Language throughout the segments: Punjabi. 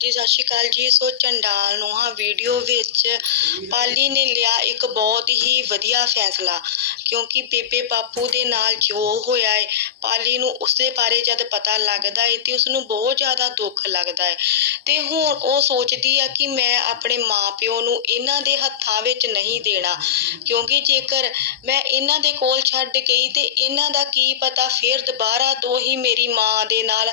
ਜੀ, ਸਤਿ ਸ਼੍ਰੀ ਅਕਾਲ ਜੀ। ਸੋ ਚੰਡਾਲ ਨੂੰਹਾਂ ਵੀਡੀਓ ਵਿੱਚ ਪਾਲੀ ਨੇ ਲਿਆ ਇੱਕ ਬਹੁਤ ਹੀ ਵਧੀਆ ਫੈਸਲਾ। ਕਿਉਂਕਿ ਬੇਬੇ ਬਾਪੂ ਦੇ ਨਾਲ ਜੋ ਹੋਇਆ ਹੈ ਪਾਲੀ ਨੂੰ ਉਸਦੇ ਬਾਰੇ ਜਦ ਪਤਾ ਲੱਗਦਾ ਏ ਤੇ ਉਸਨੂੰ ਬਹੁਤ ਜ਼ਿਆਦਾ ਦੁੱਖ ਲੱਗਦਾ ਹੈ ਤੇ ਹੁਣ ਉਹ ਸੋਚਦੀ ਆ ਕਿ ਮੈਂ ਆਪਣੇ ਮਾਪਿਓ ਨੂੰ ਇਹਨਾਂ ਦੇ ਹੱਥਾਂ ਵਿੱਚ ਨਹੀਂ ਦੇਣਾ, ਕਿਉਂਕਿ ਜੇਕਰ ਮੈਂ ਇਹਨਾਂ ਦੇ ਕੋਲ ਛੱਡ ਗਈ ਤੇ ਇਹਨਾਂ ਦਾ ਕੀ ਪਤਾ ਫਿਰ ਦੁਬਾਰਾ ਤੋਂ ਹੀ ਮੇਰੀ ਮਾਂ ਦੇ ਨਾਲ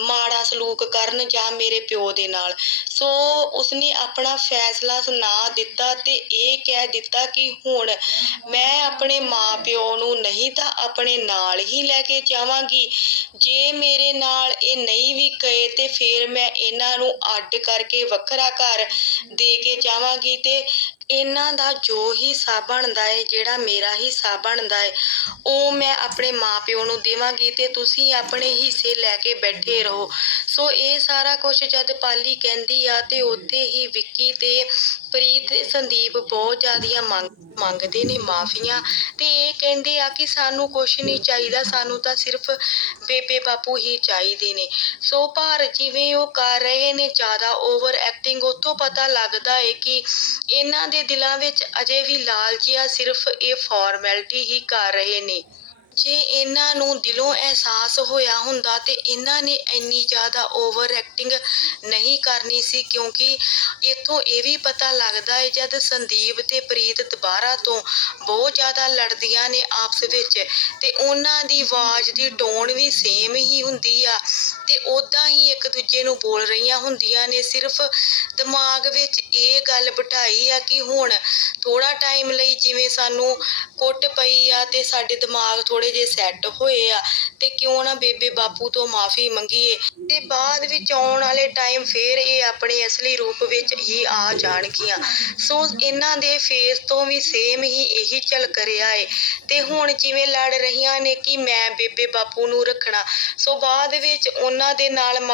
ਮਾੜਾ ਸਲੂਕ ਕਰਨ ਜਾਂ ਮੇਰੇ ਪਿਓ ਦੇ ਨਾਲ। ਸੋ ਉਸਨੇ ਆਪਣਾ ਫੈਸਲਾ ਸੁਣਾ ਦਿੱਤਾ ਤੇ ਇਹ ਕਹਿ ਦਿੱਤਾ ਕਿ ਹੁਣ ਮੈਂ ਆਪਣੇ ਮਾਂ ਪਿਓ ਨੂੰ ਨਹੀਂ ਤਾਂ ਆਪਣੇ ਨਾਲ ਹੀ ਲੈ ਕੇ ਜਾਵਾਂਗੀ। ਜੇ ਮੇਰੇ ਨਾਲ ਇਹ ਨਹੀਂ ਵੀ ਗਏ ਤੇ ਫੇਰ ਮੈਂ ਇਹਨਾਂ ਨੂੰ ਅੱਡ ਕਰਕੇ ਵੱਖਰਾ ਘਰ ਦੇ ਕੇ ਜਾਵਾਂਗੀ ਤੇ ਇਹਨਾਂ ਦਾ ਜੋ ਹਿੱਸਾ ਬਣਦਾ ਹੈ ਜਿਹੜਾ ਮੇਰਾ ਹਿੱਸਾ ਬਣਦਾ ਹੈ ਉਹ ਮੈਂ ਆਪਣੇ ਮਾਪਿਓ ਨੂੰ ਦੇਵਾਂਗੀ ਤੇ ਤੁਸੀਂ ਆਪਣੇ ਹਿੱਸੇ ਲੈ ਕੇ ਬੈਠੇ ਰਹੋ। ਸੋ ਇਹ ਸਾਰਾ ਕੁਝ ਜਦ ਪਾਲੀ ਕਹਿੰਦੀ ਆ ਤੇ ਉੱਥੇ ਹੀ ਵਿੱਕੀ ਤੇ ਪ੍ਰੀਤ ਤੇ ਸੰਦੀਪ ਬਹੁਤ ਜ਼ਿਆਦੀਆਂ ਮੰਗ, ਮੰਗਦੇ ਨੇ ਮਾਫੀਆਂ ਤੇ ਇਹ ਕਹਿੰਦੇ ਆ ਕਿ ਸਾਨੂੰ ਕੁਝ ਨਹੀਂ ਚਾਹੀਦਾ, ਸਾਨੂੰ ਤਾਂ ਸਿਰਫ ਬੇਬੇ ਬਾਪੂ ਹੀ ਚਾਹੀਦੇ ਨੇ। ਸੋ ਭਾਰ ਜਿਵੇਂ ਉਹ ਕਰ ਰਹੇ ਨੇ ਜ਼ਿਆਦਾ ਓਵਰ ਐਕਟਿੰਗ, ਉੱਥੋਂ ਪਤਾ ਲੱਗਦਾ ਹੈ ਕਿ ਇਹਨਾਂ ਦੇ ਦਿਲਾਂ ਵਿੱਚ ਅਜੇ ਵੀ ਲਾਲਚੀਆ ਸਿਰਫ ਇਹ ਫਾਰਮੈਲਿਟੀ ਹੀ ਕਰ ਰਹੇ ਨੇ। ਜੇ ਇਹਨਾਂ ਨੂੰ ਦਿਲੋਂ ਅਹਿਸਾਸ ਹੋਇਆ ਹੁੰਦਾ ਤੇ ਇਹਨਾਂ ਨੇ ਇੰਨੀ ਜ਼ਿਆਦਾ ਓਵਰ ਐਕਟਿੰਗ ਨਹੀਂ ਕਰਨੀ ਸੀ ਕਿਉਂਕਿ ਇੱਥੋਂ ਇਹ ਵੀ ਪਤਾ ਲੱਗਦਾ ਹੈ ਜਦ ਸੰਦੀਪ ਤੇ ਪ੍ਰੀਤ ਦੁਬਾਰਾ ਤੋਂ ਬਹੁਤ ਜ਼ਿਆਦਾ ਲੜਦੀਆਂ ਨੇ ਆਪਸ ਵਿੱਚ ਤੇ ਉਹਨਾਂ ਦੀ ਆਵਾਜ਼ ਦੀ ਟੋਨ ਵੀ ਸੇਮ ਹੀ ਹੁੰਦੀ ਆ। ਤੇ ਉਦਾਂ ਹੀ ਇੱਕ ਦੂਜੇ ਨੂੰ ਬੋਲ ਰਹੀਆਂ ਹੁੰਦੀਆਂ ਨੇ। ਸਿਰਫ ਦਿਮਾਗ ਵਿੱਚ ਇਹ ਗੱਲ ਬਿਠਾਈ ਆ ਕਿ ਹੁਣ ਥੋੜਾ ਟਾਈਮ ਲਈ ਜਿਵੇਂ ਸਾਨੂੰ ਕੁੱਟ ਪਈ ਆ ਤੇ ਸਾਡੇ ਦਿਮਾਗ ਥੋੜੇ ਜਿਹੇ ਸੈੱਟ ਹੋਏ ਆ ਤੇ ਕਿਉਂ ਨਾ ਬੇਬੇ ਬਾਪੂ ਤੋਂ ਮਾਫੀ ਮੰਗੀਏ। ਤੇ ਬਾਅਦ ਵਿੱਚ ਆਉਣ ਵਾਲੇ ਟਾਈਮ ਫੇਰ ਇਹ ਆਪਣੇ ਅਸਲੀ ਰੂਪ ਵਿੱਚ ਹੀ ਆ ਜਾਣਗੀਆਂ। ਸੋ ਇਹਨਾਂ ਦੇ ਫੇਸ ਤੋਂ ਵੀ ਸੇਮ ਹੀ ਇਹੀ ਝਲਕ ਰਿਹਾ ਏ। ਤੇ ਹੁਣ ਜਿਵੇਂ ਲੜ ਰਹੀਆਂ ਨੇ ਕਿ ਮੈਂ ਬੇਬੇ ਬਾਪੂ ਨੂੰ ਰੱਖਣਾ। ਸੋ ਬਾਅਦ ਵਿੱਚ ਉਨ੍ਹਾਂ ਦੇ ਨਾਲ ਮਾ-